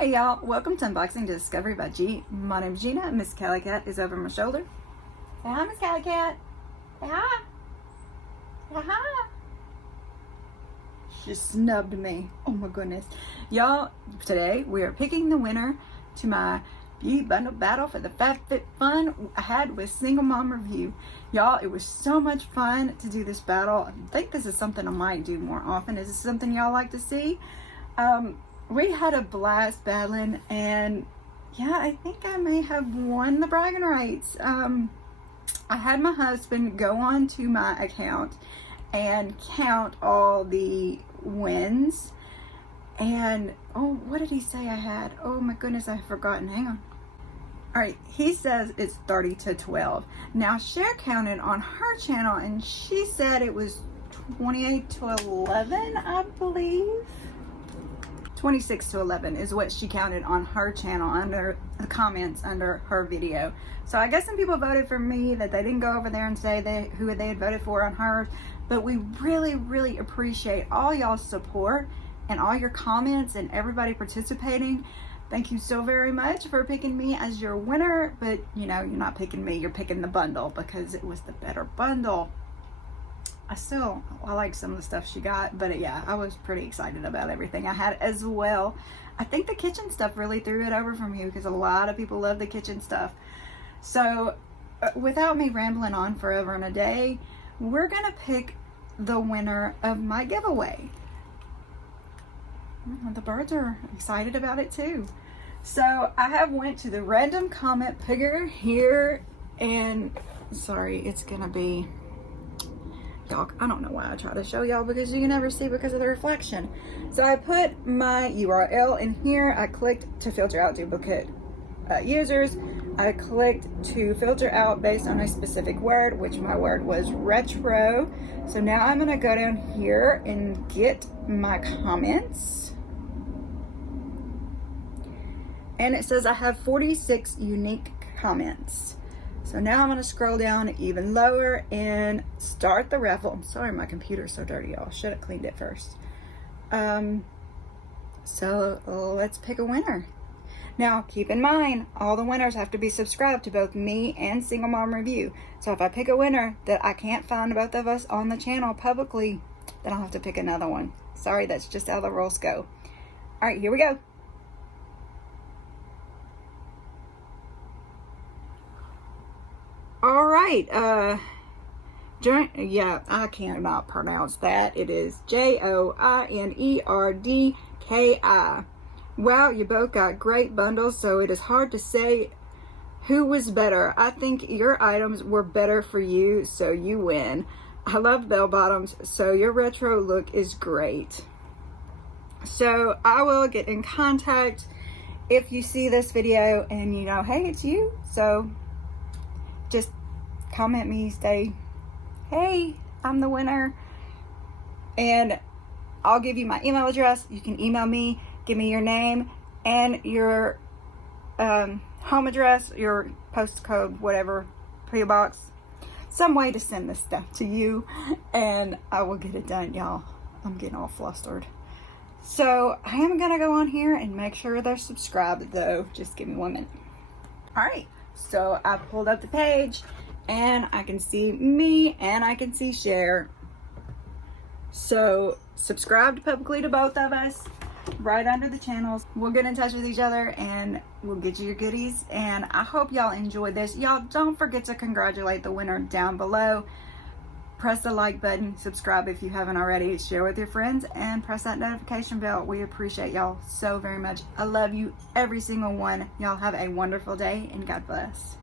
Hey y'all, welcome to Unboxing Discovery by G. My name's Gina. Miss Cali Cat is over my shoulder. Say hi, Miss Cali Cat. Say hi. Say hi. She snubbed me. Oh my goodness. Y'all, today we are picking the winner to my Beauty Bundle Battle for the FabFitFun I had with Single Mom Review. Y'all, it was so much fun to do this battle. I think this is something I might do more often. Is this something y'all like to see? We had a blast battling, and yeah, I think I may have won the bragging rights. I had my husband go on to my account and count all the wins, and oh, what did he say I had? Oh my goodness, I've forgotten. Hang on. All right, he says it's 30 to 12. Now, Cher counted on her channel, and she said it was 28 to 11, I believe. 26 to 11 is what she counted on her channel under the comments under her video. So I guess some people voted for me, that they didn't go over there and say who they had voted for on hers. But we really appreciate all y'all's support and all your comments and everybody participating. Thank you so very much for picking me as your winner. But you know, you're not picking me, you're picking the bundle because it was the better bundle. I like some of the stuff she got, but yeah, I was pretty excited about everything I had as well. I think the kitchen stuff really threw it over from you because a lot of people love the kitchen stuff. So without me rambling on forever and a day, we're gonna pick the winner of my giveaway. The birds are excited about it too. So I have went to the random comment picker here, and sorry, it's gonna be, I don't know why I try to show y'all because you can never see because of the reflection. So I put my URL in here. I clicked to filter out duplicate users. I clicked to filter out based on a specific word, which my word was retro. So now I'm gonna go down here and get my comments. And it says I have 46 unique comments. So now I'm gonna scroll down even lower and start the raffle. I'm sorry, my computer's so dirty, y'all. Should have cleaned it first. So let's pick a winner. Now, keep in mind, all the winners have to be subscribed to both me and Single Mom Review. So if I pick a winner that I can't find both of us on the channel publicly, then I'll have to pick another one. Sorry, that's just how the rules go. All right, here we go. All right, yeah, I cannot pronounce that. It is Joinerdki. Wow, you both got great bundles, so it is hard to say who was better. I think your items were better for you, so you win. I love bell bottoms, so your retro look is great. So I will get in contact if you see this video and you know, hey, it's you. So just comment me, say, hey, I'm the winner, and I'll give you my email address. You can email me, give me your name and your home address, your postcode, whatever, PO box, some way to send this stuff to you, and I will get it done, y'all. I'm getting all flustered. So I am gonna go on here and make sure they're subscribed though. Just give me 1 minute. All right. So I pulled up the page and I can see me and I can see Cher. So subscribe publicly to both of us right under the channels. We'll get in touch with each other and we'll get you your goodies. And I hope y'all enjoyed this. Y'all don't forget to congratulate the winner down below. Press the like button, subscribe if you haven't already, share with your friends, and press that notification bell. We appreciate y'all so very much. I love you, every single one. Y'all have a wonderful day, and God bless.